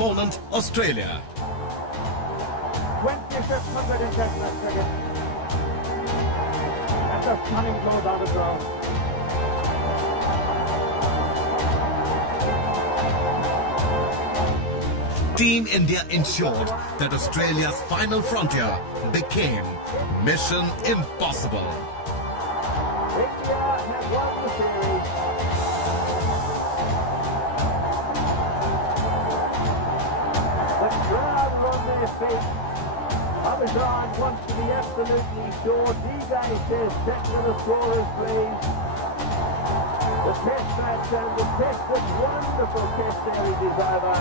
Opponent Australia. 25th 100 in Test match cricket. That's a stunning close out of ground. Team India ensured that Australia's final frontier became mission impossible. India has won the series. The crowd are on their feet. Abhijan wants to be absolutely sure. DJ says check to the scorers, please. The test match and the test, this wonderful test series is over.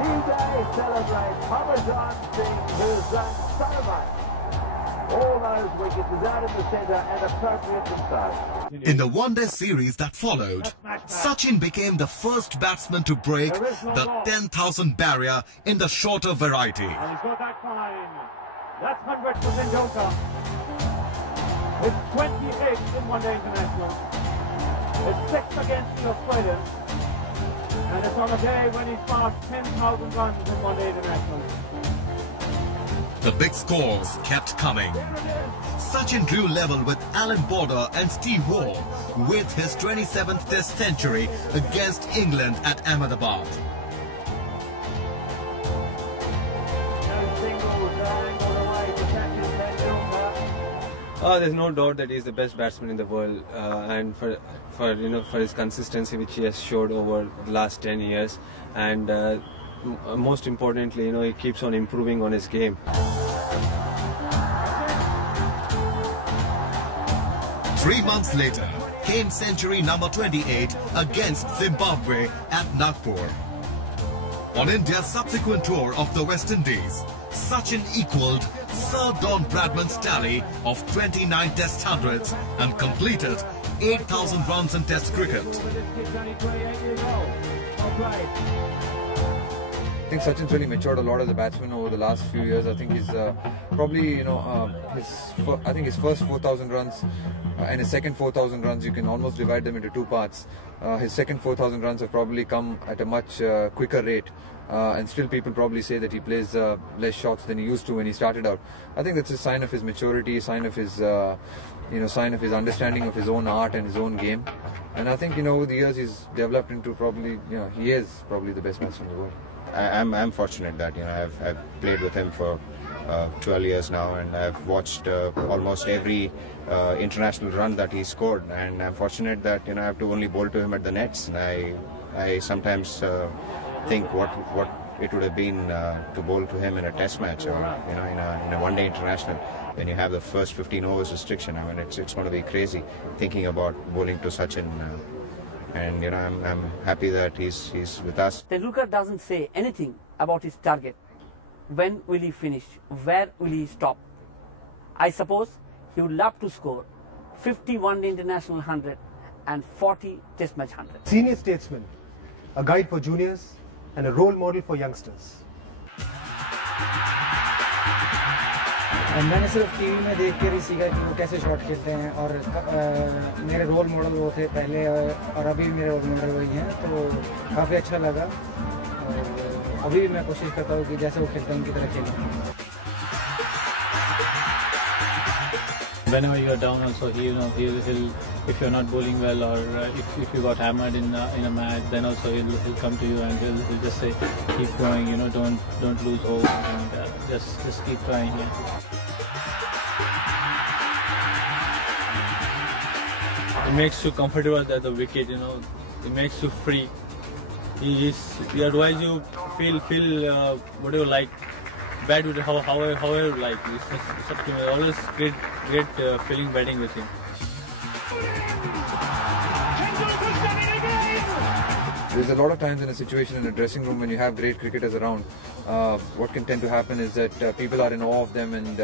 DJ celebrates Abhijan Singh, who's done so much. All those wickets is out in the centre and appropriate and so. In the one-day series that followed, Sachin became the first batsman to break the 10,000 barrier in the shorter variety. And he's got that fine. That's 100 for Tendualkar. It's 28 in one-day international. It's 6 against the Australians. And it's on a day when he's passed 10,000 runs in one-day international. The big scores kept coming. Sachin drew level with Alan Border and Steve Waugh with his 27th Test century against England at Ahmedabad. There's no doubt that he's the best batsman in the world, and for his consistency which he has showed over the last 10 years, and most importantly, he keeps on improving on his game. 3 months later came century number 28 against Zimbabwe at Nagpur. On India's subsequent tour of the West Indies, Sachin equalled Sir Don Bradman's tally of 29 Test hundreds and completed 8,000 runs in Test cricket. I think Sachin's really matured a lot as a batsman over the last few years. I think he's probably, his first 4,000 runs and his second 4,000 runs, you can almost divide them into two parts. His second 4,000 runs have probably come at a much quicker rate, and still people probably say that he plays less shots than he used to when he started out. I think that's a sign of his maturity, a sign of his, sign of his understanding of his own art and his own game. And I think, over the years he's developed into probably, he is probably the best batsman in the world. I'm fortunate that I've played with him for 12 years now, and I've watched almost every international run that he scored, and I'm fortunate that I have to only bowl to him at the nets. And I sometimes think what it would have been to bowl to him in a test match or in a one-day international when you have the first 15 overs restriction. I mean, it's going to be crazy thinking about bowling to Sachin. And I'm happy that he's with us. Tendualkar doesn't say anything about his target. When will he finish? Where will he stop? I suppose he would love to score 50 one-day international 100 and 40 test match 100. Senior statesman, a guide for juniors and a role model for youngsters. मैंने सिर्फ TV में देख कर ही सीखा कि वो कैसे shot खेलते हैं, और मेरे रोल मॉडल वो थे पहले और अभी मेरे रोल मॉडल वही हैं, तो काफ़ी अच्छा लगा, और अभी भी मैं कोशिश करता हूँ कि जैसे वो खेलते हैं उनकी तरह खेलूँ. Whenever you are down, also he'll if you're not bowling well, or if you got hammered in a match, then also he'll come to you and he'll just say, keep going, don't lose hope, and just keep trying. Yeah. It makes you comfortable at the wicket, it makes you free. He advise you feel whatever you like, bad with however you like. It's up to me. Always great feeling batting with him. There's a lot of times in a situation in a dressing room when you have great cricketers around, what can tend to happen is that people are in awe of them and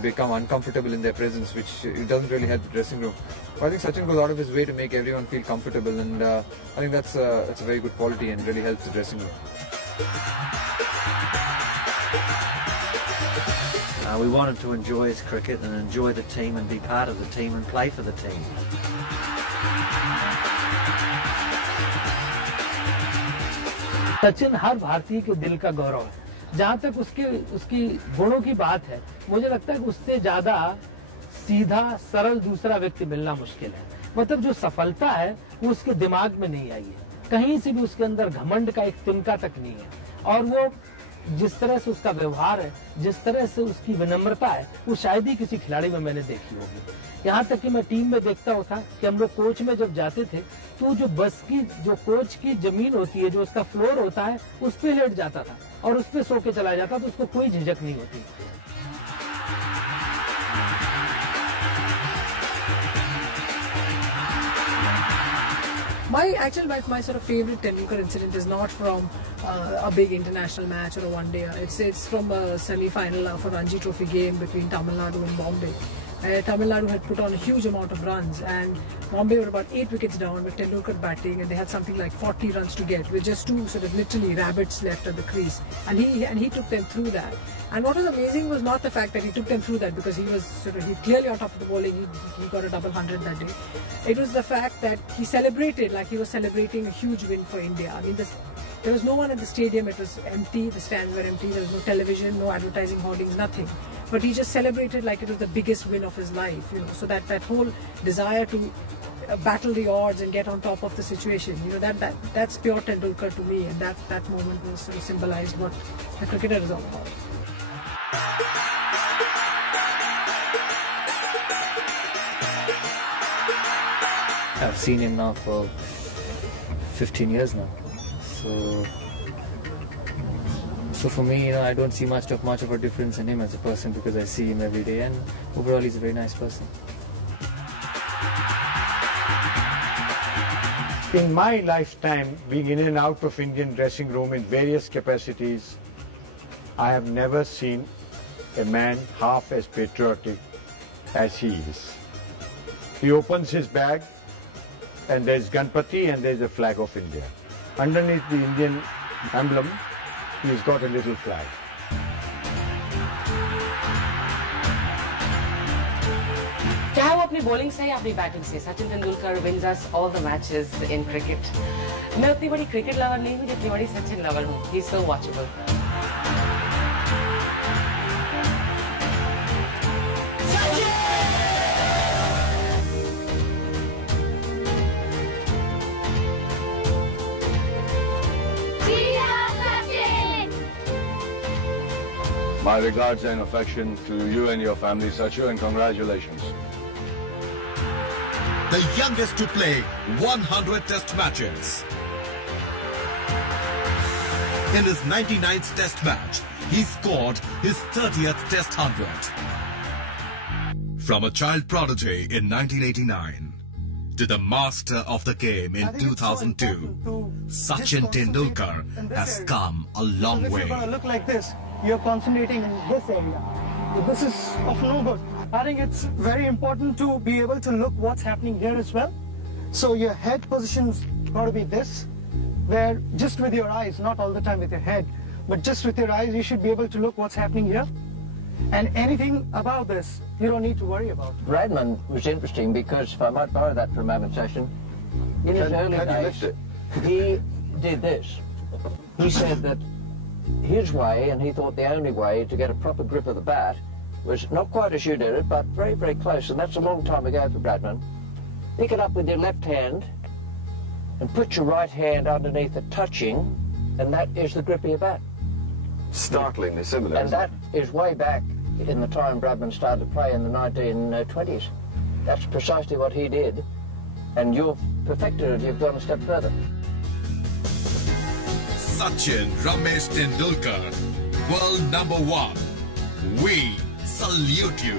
become uncomfortable in their presence, which it doesn't really help the dressing room. But I think Sachin goes out of his way to make everyone feel comfortable, and I think that's a very good quality and really helps the dressing room. We want him to enjoy his cricket and enjoy the team and be part of the team and play for the team. Sachin हर भारतीय के दिल का गौरव है। जहाँ तक उसकी गुणों की बात है, मुझे लगता है कि उससे ज्यादा सीधा सरल दूसरा व्यक्ति मिलना मुश्किल है। मतलब जो सफलता है वो उसके दिमाग में नहीं आई है, कहीं से भी उसके अंदर घमंड का एक तिनका तक नहीं है। और वो जिस तरह से उसका व्यवहार है, जिस तरह से उसकी विनम्रता है, वो शायद ही किसी खिलाड़ी में मैंने देखी होगी। यहाँ तक कि मैं टीम में देखता होता कि हम लोग कोच में जब जाते थे तो जो बस की जो कोच की जमीन होती है, जो उसका फ्लोर होता है, उस पे लेट जाता था और उस पे सो के चला जाता, तो उसको कोई झिझक नहीं होती। My sort of favorite Tendualkar incident is not from a big international match or a one day. It's from a semi-final of a Ranji Trophy game between Tamil Nadu and Bombay. Tamil Nadu had put on a huge amount of runs, and Bombay were about 8 wickets down with Tendualkar batting, and they had something like 40 runs to get with just two sort of literally rabbits left at the crease, and he took them through that. And what was amazing was not the fact that he took them through that, because he was he clearly on top of the bowling. He got a double 100 that day. It was the fact that he celebrated like he was celebrating a huge win for India. I mean, there was no one at the stadium. It was empty. The stands were empty. There was no television, no advertising hoardings, nothing. But he just celebrated like it was the biggest win of his life. So that whole desire to battle the odds and get on top of the situation, that's pure Tendualkar to me, and that moment was sort of symbolized what the cricketer is all about. I've seen him now for 15 years now, so for me, I don't see much of a difference in him as a person, because I see him every day, and overall he's a very nice person. In my lifetime, being in and out of Indian dressing room in various capacities, I have never seen a man half as patriotic as he is. He opens his bag and there's Ganpati and there's a flag of India. Underneath the Indian emblem, he's got a little flag. चाहे वो अपनी bowling से या अपनी batting से, Sachin Tendulkar wins us all the matches in cricket. मैं उतनी बड़ी क्रिकेट लवर नहीं हूँ जितनी बड़ी सचिन लवर हूँ. He's so watchable. My regards and affection to you and your family, Sachu, and congratulations. The youngest to play 100 test matches. In his 99th test match, he scored his 30th test 100. From a child prodigy in 1989 to the master of the game in 2002, Sachin Tendulkar has come a long way. If you're going to look like this, you're concentrating in this area. This is of no good. I think it's very important to be able to look what's happening here as well. So your head position's got to be this, where just with your eyes, not all the time with your head, but just with your eyes, you should be able to look what's happening here. And anything about this, you don't need to worry about. Bradman was interesting because, if I might borrow that for a moment, Sachin, in his early days, he did this. He said that his way, and he thought the only way to get a proper grip of the bat, was not quite as you did it, but very, very close, and that's a long time ago for Bradman. Pick it up with your left hand and put your right hand underneath it, touching, and that is the grip of your bat. Startlingly similar. And that is way back in the time Bradman started to play in the 1920s. That's precisely what he did, and you've perfected it, you've gone a step further. Sachin Ramesh Tendulkar, world number 1. We salute you.